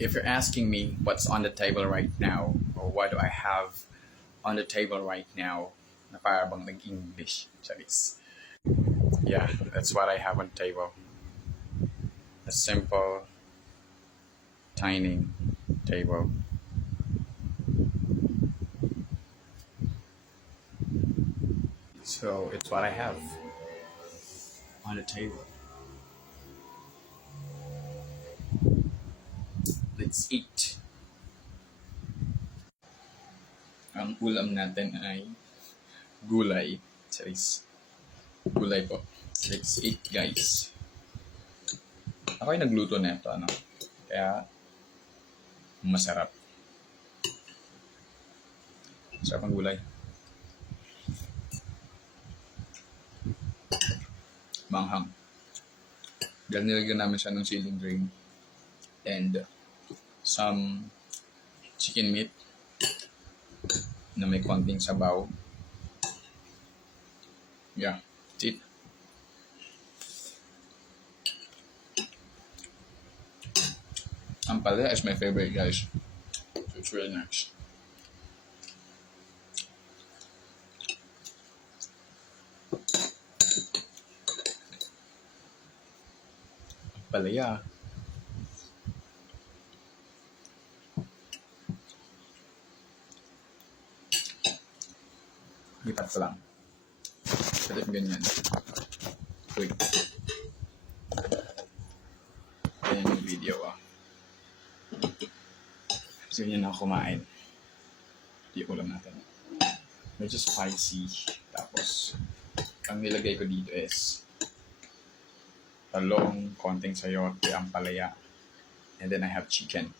if you're asking me what's on the table right now, or what do I have on the table right now, na para bang nag-English, Charis. Yeah, that's what I have on the table. A simple, tiny table. So it's what I have on the table. Let's eat. Ang ulam natin ay gulay. Charis. Gulay po. Let's eat, guys. Ako ay nagluto na ito, ano? Kaya, masarap. Sarap ang gulay. Manghang. Dahil nilagyan namin siya ng seasoning drink and some chicken meat na may konting sabaw. Yeah, that's it. Ampalaya is my favorite, guys. It's really nice. Ampalaya. Lipat ko lang. Sarap ganyan. Wait. Ganyan yung video, ah. Gusto niya na kumain. Hindi ko lang natin. Medyo spicy. Tapos, ang nilagay ko dito is talong, konting sayote, ampalaya. And then I have chicken.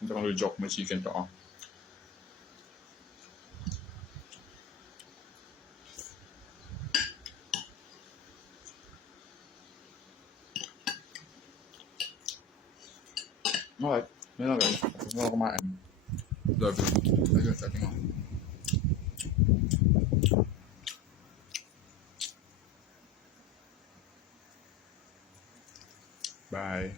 Hindi ko joke may chicken to, oh. Alright, yun lang guys. Gusto ko kumain. Love you. Ayun, setting on. Bye.